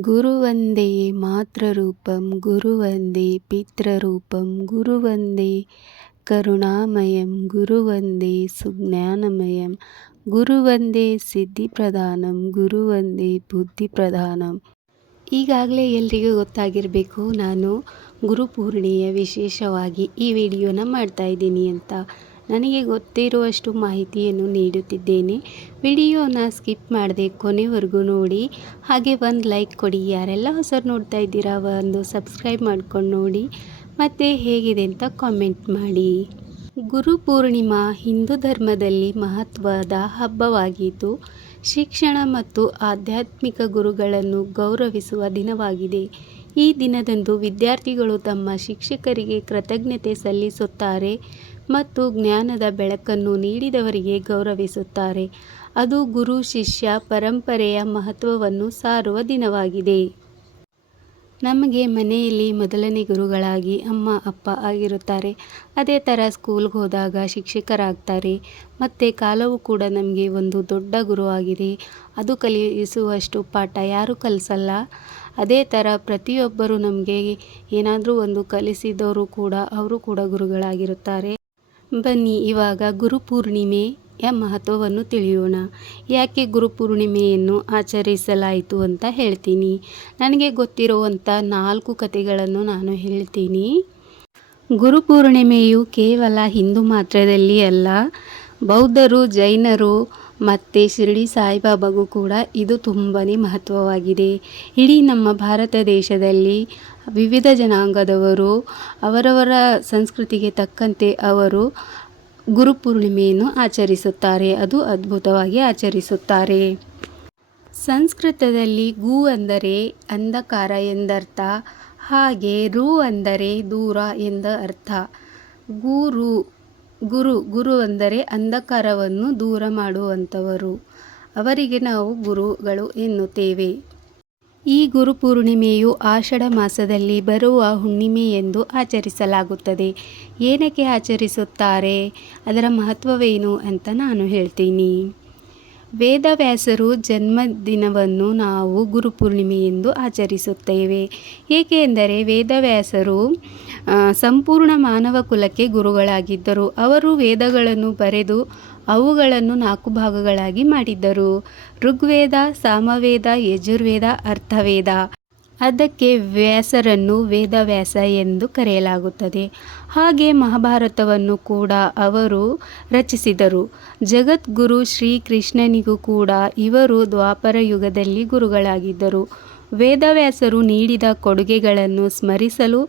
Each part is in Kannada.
ಗುರುವಂದೇ ಮಾತೃರೂಪಂ, ಗುರುವಂದೇ ಪಿತೃರೂಪಂ, ಗುರುವಂದೇ ಕರುಣಾಮಯಂ, ಗುರುವಂದೇ ಸುಜ್ಞಾನಮಯಂ, ಗುರುವಂದೇ ಸಿದ್ಧಿಪ್ರಧಾನಂ, ಗುರುವಂದೇ ಬುದ್ಧಿಪ್ರಧಾನಂ. ಈಗಾಗಲೇ ಎಲ್ರಿಗೂ ಗೊತ್ತಾಗಿರಬೇಕು, ನಾನು ಗುರುಪೂರ್ಣಿಯ ವಿಶೇಷವಾಗಿ ಈ ವಿಡಿಯೋನ ಮಾಡ್ತಾ ಇದ್ದೀನಿ ಅಂತ. ನನಗೆ ಗೊತ್ತಿರುವಷ್ಟು ಮಾಹಿತಿಯನ್ನು ನೀಡುತ್ತಿದ್ದೇನೆ. ವಿಡಿಯೋನ ಸ್ಕಿಪ್ ಮಾಡದೆ ಕೊನೆವರೆಗೂ ನೋಡಿ. ಹಾಗೆ ಒಂದು ಲೈಕ್ ಕೊಡಿ. ಯಾರೆಲ್ಲ ಹೊಸರು ನೋಡ್ತಾ ಇದ್ದೀರಾ, ಒಂದು ಸಬ್ಸ್ಕ್ರೈಬ್ ಮಾಡ್ಕೊಂಡು ನೋಡಿ. ಮತ್ತು ಹೇಗಿದೆ ಅಂತ ಕಾಮೆಂಟ್ ಮಾಡಿ. ಗುರು ಪೂರ್ಣಿಮಾ ಹಿಂದೂ ಧರ್ಮದಲ್ಲಿ ಮಹತ್ವದ ಹಬ್ಬವಾಗಿದ್ದು, ಶಿಕ್ಷಣ ಮತ್ತು ಆಧ್ಯಾತ್ಮಿಕ ಗುರುಗಳನ್ನು ಗೌರವಿಸುವ ದಿನವಾಗಿದೆ. ಈ ದಿನದಂದು ವಿದ್ಯಾರ್ಥಿಗಳು ತಮ್ಮ ಶಿಕ್ಷಕರಿಗೆ ಕೃತಜ್ಞತೆ ಸಲ್ಲಿಸುತ್ತಾರೆ. ಮತ್ತು ಜ್ಞಾನದ ಬೆಳಕನ್ನು ನೀಡಿದವರಿಗೆ ಗೌರವಿಸುತ್ತಾರೆ. ಅದು ಗುರು, ಶಿಷ್ಯ, ಪರಂಪರೆಯ ಮಹತ್ವವನ್ನು ಸಾರುವ ದಿನವಾಗಿದೆ. ನಮಗೆ ಮನೆಯಲ್ಲಿ ಮೊದಲನೇ ಗುರುಗಳಾಗಿ ಅಮ್ಮ, ಅಪ್ಪ ಆಗಿರುತ್ತಾರೆ. ಅದೇ ಥರ ಸ್ಕೂಲ್ಗೆ ಹೋದಾಗ ಶಿಕ್ಷಕರಾಗ್ತಾರೆ. ಮತ್ತು ಕಾಲವು ಕೂಡ ನಮಗೆ ಒಂದು ದೊಡ್ಡ ಗುರು ಆಗಿದೆ. ಅದು ಕಲಿಸುವಷ್ಟು ಪಾಠ ಯಾರೂ ಕಲಿಸಲ್ಲ. ಅದೇ ಥರ ಪ್ರತಿಯೊಬ್ಬರು ನಮಗೆ ಏನಾದರೂ ಒಂದು ಕಲಿಸಿದವರು ಕೂಡ, ಅವರು ಕೂಡ ಗುರುಗಳಾಗಿರುತ್ತಾರೆ. ಬನ್ನಿ, ಇವಾಗ ಗುರುಪೂರ್ಣಿಮೆಯ ಮಹತ್ವವನ್ನು ತಿಳಿಯೋಣ. ಯಾಕೆ ಗುರುಪೂರ್ಣಿಮೆಯನ್ನು ಆಚರಿಸಲಾಯಿತು ಅಂತ ಹೇಳ್ತೀನಿ. ನನಗೆ ಗೊತ್ತಿರುವಂಥ ನಾಲ್ಕು ಕಥೆಗಳನ್ನು ನಾನು ಹೇಳ್ತೀನಿ. ಗುರುಪೂರ್ಣಿಮೆಯು ಕೇವಲ ಹಿಂದೂ ಮಾತ್ರದಲ್ಲಿ ಅಲ್ಲ, ಬೌದ್ಧರು, ಜೈನರು ಮತ್ತು ಶಿರಡಿ ಸಾಯಿಬಾಬಾಗೂ ಕೂಡ ಇದು ತುಂಬಾ ಮಹತ್ವವಾಗಿದೆ. ಇಡೀ ನಮ್ಮ ಭಾರತ ದೇಶದಲ್ಲಿ ವಿವಿಧ ಜನಾಂಗದವರು, ಅವರವರ ಸಂಸ್ಕೃತಿಗೆ ತಕ್ಕಂತೆ ಅವರು ಗುರುಪೂರ್ಣಿಮೆಯನ್ನು ಆಚರಿಸುತ್ತಾರೆ. ಅದು ಅದ್ಭುತವಾಗಿ ಆಚರಿಸುತ್ತಾರೆ. ಸಂಸ್ಕೃತದಲ್ಲಿ ಗು ಅಂದರೆ ಅಂಧಕಾರ ಎಂದರ್ಥ. ಹಾಗೆ ರು ಅಂದರೆ ದೂರ ಎಂದ ಅರ್ಥ. ಗುರು ಗುರು ಗುರು ಅಂದರೆ ಅಂಧಕಾರವನ್ನು ದೂರ ಮಾಡುವಂಥವರು. ಅವರಿಗೆ ನಾವು ಗುರುಗಳು ಎನ್ನುತ್ತೇವೆ. ಈ ಗುರುಪೂರ್ಣಿಮೆಯು ಆಷಾಢ ಮಾಸದಲ್ಲಿ ಬರುವ ಹುಣ್ಣಿಮೆ ಎಂದು ಆಚರಿಸಲಾಗುತ್ತದೆ. ಏನಕ್ಕೆ ಆಚರಿಸುತ್ತಾರೆ? ಅದರ ಮಹತ್ವವೇನು ಅಂತ ನಾನು ಹೇಳ್ತೀನಿ. ವೇದವ್ಯಾಸರು ಜನ್ಮದಿನವನ್ನು ನಾವು ಗುರುಪೂರ್ಣಿಮೆ ಎಂದು ಆಚರಿಸುತ್ತೇವೆ. ಏಕೆಂದರೆ ವೇದವ್ಯಾಸರು ಸಂಪೂರ್ಣ ಮಾನವ ಕುಲಕ್ಕೆ ಗುರುಗಳಾಗಿದ್ದರು. ಅವರು ವೇದಗಳನ್ನು ಬರೆದು ಅವುಗಳನ್ನು ನಾಲ್ಕು ಭಾಗಗಳಾಗಿ ಮಾಡಿದ್ದರು. ಋಗ್ವೇದ, ಸಾಮವೇದ, ಯಜುರ್ವೇದ, ಅರ್ಥವೇದ. ಅದಕ್ಕೆ ವ್ಯಾಸರನ್ನು ವೇದವ್ಯಾಸ ಎಂದು ಕರೆಯಲಾಗುತ್ತದೆ. ಹಾಗೆ ಮಹಾಭಾರತವನ್ನು ಕೂಡ ಅವರು ರಚಿಸಿದರು. ಜಗದ್ಗುರು ಶ್ರೀಕೃಷ್ಣನಿಗೂ ಕೂಡ ಇವರು ದ್ವಾಪರ ಯುಗದಲ್ಲಿ ಗುರುಗಳಾಗಿದ್ದರು. ವೇದವ್ಯಾಸರು ನೀಡಿದ ಕೊಡುಗೆಗಳನ್ನು ಸ್ಮರಿಸಲು,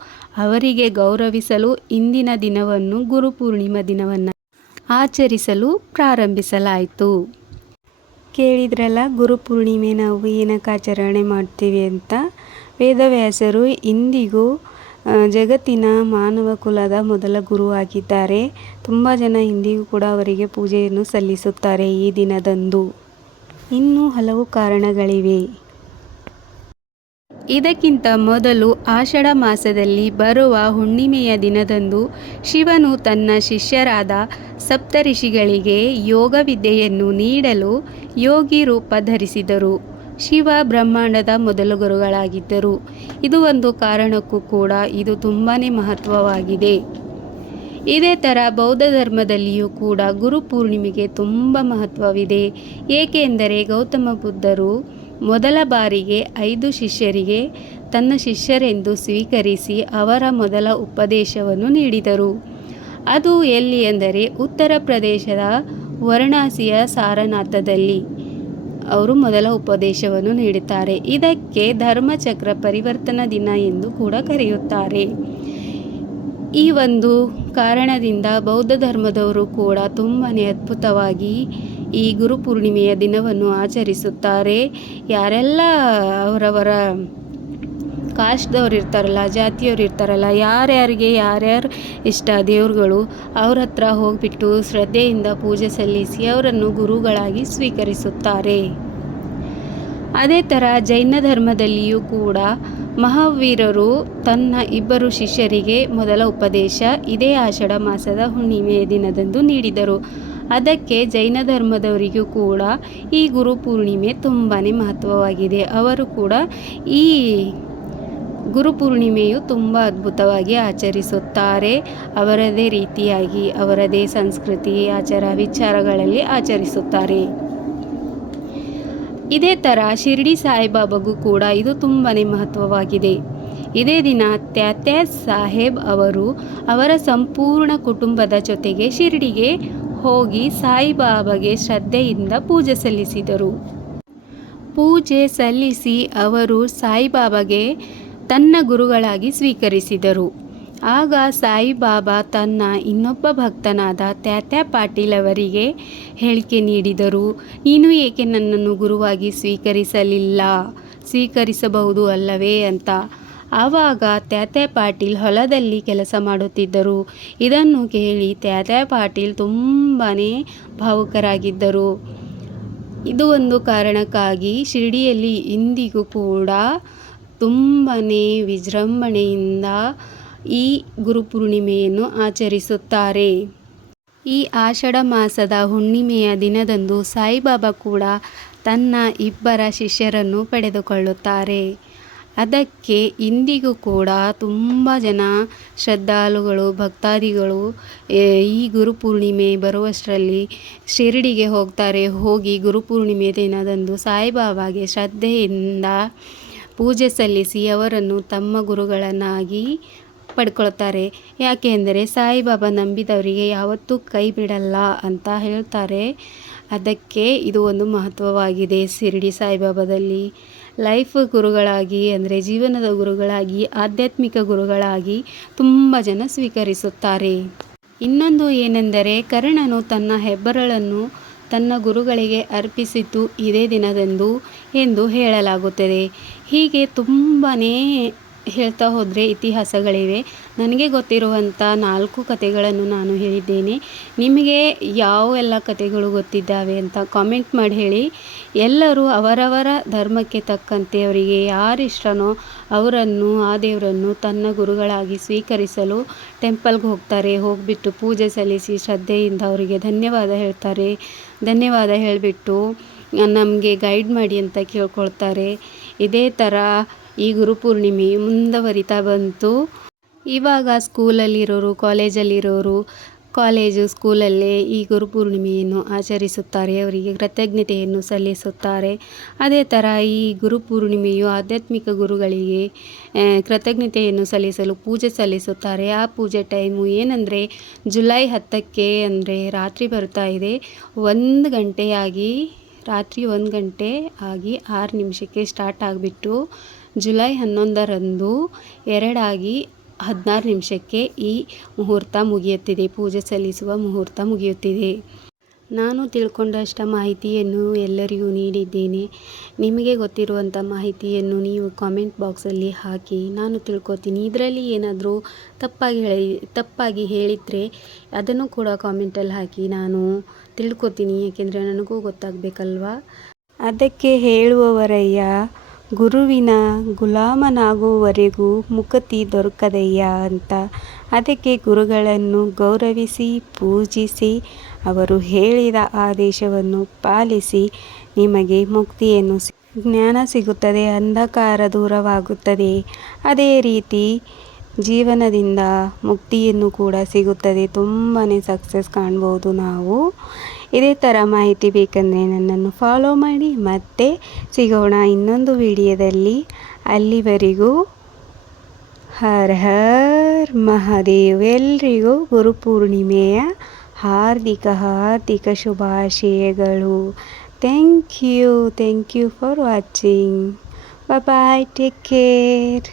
ಅವರಿಗೆ ಗೌರವಿಸಲು ಇಂದಿನ ದಿನವನ್ನು ಗುರುಪೂರ್ಣಿಮಾ ದಿನವನ್ನು ಆಚರಿಸಲು ಪ್ರಾರಂಭಿಸಲಾಯಿತು. ಕೇಳಿದ್ರಲ್ಲ ಗುರುಪೂರ್ಣಿಮೆ ನಾವು ಏನಕ್ಕೆ ಆಚರಣೆ ಮಾಡ್ತೀವಿ ಅಂತ. ವೇದವ್ಯಾಸರು ಇಂದಿಗೂ ಜಗತ್ತಿನ ಮಾನವ ಕುಲದ ಮೊದಲ ಗುರು ಆಗಿದ್ದಾರೆ. ತುಂಬ ಜನ ಇಂದಿಗೂ ಕೂಡ ಅವರಿಗೆ ಪೂಜೆಯನ್ನು ಸಲ್ಲಿಸುತ್ತಾರೆ ಈ ದಿನದಂದು. ಇನ್ನೂ ಹಲವು ಕಾರಣಗಳಿವೆ. ಇದಕ್ಕಿಂತ ಮೊದಲು ಆಷಾಢ ಮಾಸದಲ್ಲಿ ಬರುವ ಹುಣ್ಣಿಮೆಯ ದಿನದಂದು ಶಿವನು ತನ್ನ ಶಿಷ್ಯರಾದ ಸಪ್ತಋಷಿಗಳಿಗೆ ಯೋಗ ವಿದ್ಯೆಯನ್ನು ನೀಡಲು ಯೋಗಿ ರೂಪ ಧರಿಸಿದರು. ಶಿವ ಬ್ರಹ್ಮಾಂಡದ ಮೊದಲ ಗುರುಗಳಾಗಿದ್ದರು. ಇದು ಒಂದು ಕಾರಣಕ್ಕೂ ಕೂಡ ಇದು ತುಂಬಾ ಮಹತ್ವವಾಗಿದೆ. ಇದೇ ಥರ ಬೌದ್ಧ ಧರ್ಮದಲ್ಲಿಯೂ ಕೂಡ ಗುರು ಪೂರ್ಣಿಮೆಗೆ ತುಂಬ ಮಹತ್ವವಿದೆ. ಏಕೆಂದರೆ ಗೌತಮ ಬುದ್ಧರು ಮೊದಲ ಬಾರಿಗೆ ಐದು ಶಿಷ್ಯರಿಗೆ ತನ್ನ ಶಿಷ್ಯರೆಂದು ಸ್ವೀಕರಿಸಿ ಅವರ ಮೊದಲ ಉಪದೇಶವನ್ನು ನೀಡಿದರು. ಅದು ಎಲ್ಲಿ ಎಂದರೆ ಉತ್ತರ ಪ್ರದೇಶದ ವಾರಣಾಸಿಯ ಸಾರನಾಥದಲ್ಲಿ. ಅವರು ಮೊದಲ ಉಪದೇಶವನ್ನು ನೀಡುತ್ತಾರೆ. ಇದಕ್ಕೆ ಧರ್ಮಚಕ್ರ ಪರಿವರ್ತನ ದಿನ ಎಂದು ಕೂಡ ಕರೆಯುತ್ತಾರೆ. ಈ ಒಂದು ಕಾರಣದಿಂದ ಬೌದ್ಧ ಧರ್ಮದವರು ಕೂಡ ತುಂಬಾ ಅದ್ಭುತವಾಗಿ ಈ ಗುರುಪೂರ್ಣಿಮೆಯ ದಿನವನ್ನು ಆಚರಿಸುತ್ತಾರೆ. ಯಾರೆಲ್ಲ ಅವರವರ ಕಾಸ್ಟ್ದವ್ರು ಇರ್ತಾರಲ್ಲ, ಜಾತಿಯವ್ರು ಇರ್ತಾರಲ್ಲ, ಯಾರ್ಯಾರಿಗೆ ಯಾರ್ಯಾರು ಇಷ್ಟ ದೇವ್ರುಗಳು, ಅವ್ರ ಹತ್ರ ಹೋಗಿಬಿಟ್ಟು ಶ್ರದ್ಧೆಯಿಂದ ಪೂಜೆ ಸಲ್ಲಿಸಿ ಅವರನ್ನು ಗುರುಗಳಾಗಿ ಸ್ವೀಕರಿಸುತ್ತಾರೆ. ಅದೇ ಥರ ಜೈನ ಧರ್ಮದಲ್ಲಿಯೂ ಕೂಡ ಮಹಾವೀರರು ತನ್ನ ಇಬ್ಬರು ಶಿಷ್ಯರಿಗೆ ಮೊದಲ ಉಪದೇಶ ಇದೇ ಆಷಾಢ ಮಾಸದ ಹುಣ್ಣಿಮೆಯ ದಿನದಂದು ನೀಡಿದರು. ಅದಕ್ಕೆ ಜೈನ ಧರ್ಮದವರಿಗೂ ಕೂಡ ಈ ಗುರು ಪೂರ್ಣಿಮೆ ತುಂಬಾ ಮಹತ್ವವಾಗಿದೆ. ಅವರು ಕೂಡ ಈ ಗುರು ಪೂರ್ಣಿಮೆಯು ತುಂಬ ಅದ್ಭುತವಾಗಿ ಆಚರಿಸುತ್ತಾರೆ. ಅವರದೇ ರೀತಿಯಾಗಿ, ಅವರದೇ ಸಂಸ್ಕೃತಿ, ಆಚಾರ ವಿಚಾರಗಳಲ್ಲಿ ಆಚರಿಸುತ್ತಾರೆ. ಇದೇ ಥರ ಶಿರ್ಡಿ ಸಾಯಿಬಾಬಾಗೂ ಕೂಡ ಇದು ತುಂಬಾ ಮಹತ್ವವಾಗಿದೆ. ಇದೇ ದಿನ ತ್ಯಾತ್ಯಾ ಸಾಹೇಬ್ ಅವರು ಅವರ ಸಂಪೂರ್ಣ ಕುಟುಂಬದ ಜೊತೆಗೆ ಶಿರ್ಡಿಗೆ ಹೋಗಿ ಸಾಯಿಬಾಬಾಗೆ ಶ್ರದ್ಧೆಯಿಂದ ಪೂಜೆ ಸಲ್ಲಿಸಿದರು. ಪೂಜೆ ಸಲ್ಲಿಸಿ ಅವರು ಸಾಯಿಬಾಬಾಗೆ ತನ್ನ ಗುರುಗಳಾಗಿ ಸ್ವೀಕರಿಸಿದರು. ಆಗ ಸಾಯಿಬಾಬಾ ತನ್ನ ಇನ್ನೊಬ್ಬ ಭಕ್ತನಾದ ತ್ಯಾತ್ಯಾ ಪಾಟೀಲ್ ಅವರಿಗೆ ಹೇಳಿಕೆ ನೀಡಿದರು, ನೀನು ಏಕೆ ನನ್ನನ್ನು ಗುರುವಾಗಿ ಸ್ವೀಕರಿಸಲಿಲ್ಲ? ಸ್ವೀಕರಿಸಬಹುದು ಅಲ್ಲವೇ? ಅಂತ. ಆವಾಗ ತ್ಯಾತೆ ಪಾಟೀಲ್ ಹೊಲದಲ್ಲಿ ಕೆಲಸ ಮಾಡುತ್ತಿದ್ದರು. ಇದನ್ನು ಕೇಳಿ ತ್ಯಾತೆ ಪಾಟೀಲ್ ತುಂಬಾ ಭಾವುಕರಾಗಿದ್ದರು. ಇದು ಒಂದು ಕಾರಣಕ್ಕಾಗಿ ಶಿರಡಿಯಲ್ಲಿ ಇಂದಿಗೂ ಕೂಡ ತುಂಬಾ ವಿಜೃಂಭಣೆಯಿಂದ ಈ ಗುರುಪೂರ್ಣಿಮೆಯನ್ನು ಆಚರಿಸುತ್ತಾರೆ. ಈ ಆಷಾಢ ಮಾಸದ ಹುಣ್ಣಿಮೆಯ ದಿನದಂದು ಸಾಯಿಬಾಬಾ ಕೂಡ ತನ್ನ ಇಬ್ಬರ ಶಿಷ್ಯರನ್ನು ಪಡೆದುಕೊಳ್ಳುತ್ತಾರೆ. ಅದಕ್ಕೆ ಇಂದಿಗೂ ಕೂಡ ತುಂಬ ಜನ ಶ್ರದ್ಧಾಳುಗಳು, ಭಕ್ತಾದಿಗಳು ಈ ಗುರುಪೂರ್ಣಿಮೆ ಬರುವಷ್ಟರಲ್ಲಿ ಶಿರಡಿಗೆ ಹೋಗ್ತಾರೆ. ಹೋಗಿ ಗುರುಪೂರ್ಣಿಮೆ ದಿನದಂದು ಸಾಯಿಬಾಬಾಗೆ ಶ್ರದ್ಧೆಯಿಂದ ಪೂಜೆ ಸಲ್ಲಿಸಿ ಅವರನ್ನು ತಮ್ಮ ಗುರುಗಳನ್ನಾಗಿ ಪಡ್ಕೊಳ್ತಾರೆ. ಯಾಕೆಂದರೆ ಸಾಯಿಬಾಬಾ ನಂಬಿದವರಿಗೆ ಯಾವತ್ತೂ ಕೈ ಬಿಡಲ್ಲ ಅಂತ ಹೇಳ್ತಾರೆ. ಅದಕ್ಕೆ ಇದು ಒಂದು ಮಹತ್ವವಾಗಿದೆ ಶಿರಡಿ ಸಾಯಿಬಾಬಾದಲ್ಲಿ. ಲೈಫ್ ಗುರುಗಳಾಗಿ, ಅಂದರೆ ಜೀವನದ ಗುರುಗಳಾಗಿ, ಆಧ್ಯಾತ್ಮಿಕ ಗುರುಗಳಾಗಿ ತುಂಬ ಜನ ಸ್ವೀಕರಿಸುತ್ತಾರೆ. ಇನ್ನೊಂದು ಏನೆಂದರೆ, ಕರ್ಣನು ತನ್ನ ಹೆಬ್ಬರಳನ್ನು ತನ್ನ ಗುರುಗಳಿಗೆ ಅರ್ಪಿಸಿತು ಇದೇ ದಿನದಂದು ಎಂದು ಹೇಳಲಾಗುತ್ತದೆ. ಹೀಗೆ ತುಂಬಾ ಹೇಳ್ತಾ ಹೋದರೆ ಇತಿಹಾಸಗಳಿವೆ. ನನಗೆ ಗೊತ್ತಿರುವಂಥ ನಾಲ್ಕು ಕಥೆಗಳನ್ನು ನಾನು ಹೇಳಿದ್ದೇನೆ. ನಿಮಗೆ ಯಾವ ಕತೆಗಳು ಗೊತ್ತಿದ್ದಾವೆ ಅಂತ ಕಾಮೆಂಟ್ ಮಾಡಿ ಹೇಳಿ. ಎಲ್ಲರೂ ಅವರವರ ಧರ್ಮಕ್ಕೆ ತಕ್ಕಂತೆ ಅವರಿಗೆ ಯಾರಿಷ್ಟನೋ ಅವರನ್ನು, ಆ ದೇವರನ್ನು ತನ್ನ ಗುರುಗಳಾಗಿ ಸ್ವೀಕರಿಸಲು ಟೆಂಪಲ್ಗೆ ಹೋಗ್ತಾರೆ. ಹೋಗಿಬಿಟ್ಟು ಪೂಜೆ ಸಲ್ಲಿಸಿ ಶ್ರದ್ಧೆಯಿಂದ ಅವರಿಗೆ ಧನ್ಯವಾದ ಹೇಳ್ತಾರೆ. ಧನ್ಯವಾದ ಹೇಳಿಬಿಟ್ಟು ನಮಗೆ ಗೈಡ್ ಮಾಡಿ ಅಂತ ಕೇಳ್ಕೊಳ್ತಾರೆ. ಇದೇ ಥರ ಈ ಗುರುಪೂರ್ಣಿಮೆ ಮುಂದುವರಿತಾ ಬಂತು. ಇವಾಗ ಸ್ಕೂಲಲ್ಲಿರೋರು, ಕಾಲೇಜಲ್ಲಿರೋರು ಕಾಲೇಜು, ಸ್ಕೂಲಲ್ಲೇ ಈ ಗುರುಪೂರ್ಣಿಮೆಯನ್ನು ಆಚರಿಸುತ್ತಾರೆ, ಅವರಿಗೆ ಕೃತಜ್ಞತೆಯನ್ನು ಸಲ್ಲಿಸುತ್ತಾರೆ. ಅದೇ ಥರ ಈ ಗುರುಪೂರ್ಣಿಮೆಯು ಆಧ್ಯಾತ್ಮಿಕ ಗುರುಗಳಿಗೆ ಕೃತಜ್ಞತೆಯನ್ನು ಸಲ್ಲಿಸಲು ಪೂಜೆ ಸಲ್ಲಿಸುತ್ತಾರೆ. ಆ ಪೂಜೆ ಟೈಮು ಏನಂದರೆ, ಜುಲೈ ಹತ್ತಕ್ಕೆ ಅಂದರೆ ರಾತ್ರಿ ಬರ್ತಾ ಇದೆ. ಒಂದು ಗಂಟೆಯಾಗಿ, ರಾತ್ರಿ ಒಂದು ಗಂಟೆ ಆಗಿ ಆರು ನಿಮಿಷಕ್ಕೆ ಸ್ಟಾರ್ಟ್ ಆಗಿಬಿಟ್ಟು ಜುಲೈ ಹನ್ನೊಂದರಂದು ಎರಡಾಗಿ ಹದಿನಾರು ನಿಮಿಷಕ್ಕೆ ಈ ಮುಹೂರ್ತ ಮುಗಿಯುತ್ತಿದೆ. ಪೂಜೆ ಸಲ್ಲಿಸುವ ಮುಹೂರ್ತ ಮುಗಿಯುತ್ತಿದೆ. ನಾನು ತಿಳ್ಕೊಂಡಷ್ಟ ಮಾಹಿತಿಯನ್ನು ಎಲ್ಲರಿಗೂ ನೀಡಿದ್ದೇನೆ. ನಿಮಗೆ ಗೊತ್ತಿರುವಂಥ ಮಾಹಿತಿಯನ್ನು ನೀವು ಕಾಮೆಂಟ್ ಬಾಕ್ಸಲ್ಲಿ ಹಾಕಿ, ನಾನು ತಿಳ್ಕೊತೀನಿ. ಇದರಲ್ಲಿ ಏನಾದರೂ ತಪ್ಪಾಗಿ ಹೇಳಿ, ತಪ್ಪಾಗಿ ಹೇಳಿದರೆ ಅದನ್ನು ಕೂಡ ಕಾಮೆಂಟಲ್ಲಿ ಹಾಕಿ, ನಾನು ತಿಳ್ಕೊತೀನಿ. ಏಕೆಂದರೆ ನನಗೂ ಗೊತ್ತಾಗಬೇಕಲ್ವಾ? ಅದಕ್ಕೆ ಹೇಳುವವರಯ್ಯ ಗುರುವಿನ ಗುಲಾಮನಾಗುವವರೆಗೂ ಮುಕ್ತಿ ದೊರಕದೆಯಾ ಅಂತ. ಅದಕ್ಕೆ ಗುರುಗಳನ್ನು ಗೌರವಿಸಿ, ಪೂಜಿಸಿ, ಅವರು ಹೇಳಿದ ಆದೇಶವನ್ನು ಪಾಲಿಸಿ ನಿಮಗೆ ಮುಕ್ತಿಯನ್ನು ಜ್ಞಾನ ಸಿಗುತ್ತದೆ, ಅಂಧಕಾರ ದೂರವಾಗುತ್ತದೆ. ಅದೇ ರೀತಿ ಜೀವನದಿಂದ ಮುಕ್ತಿಯನ್ನು ಕೂಡ ಸಿಗುತ್ತದೆ. ತುಂಬಾ ಸಕ್ಸಸ್ ಕಾಣ್ಬೋದು ನಾವು. ಇದೇ ಥರ ಮಾಹಿತಿ ಬೇಕಂದರೆ ನನ್ನನ್ನು ಫಾಲೋ ಮಾಡಿ. ಮತ್ತೆ ಸಿಗೋಣ ಇನ್ನೊಂದು ವಿಡಿಯೋದಲ್ಲಿ. ಅಲ್ಲಿವರೆಗೂ ಹರ್ ಹರ್ ಮಹಾದೇವ್ ಎಲ್ರಿಗೂ ಗುರುಪೂರ್ಣಿಮೆಯ ಹಾರ್ದಿಕ ಹಾರ್ದಿಕ ಶುಭಾಶಯಗಳು. Thank you thank you for watching bye take care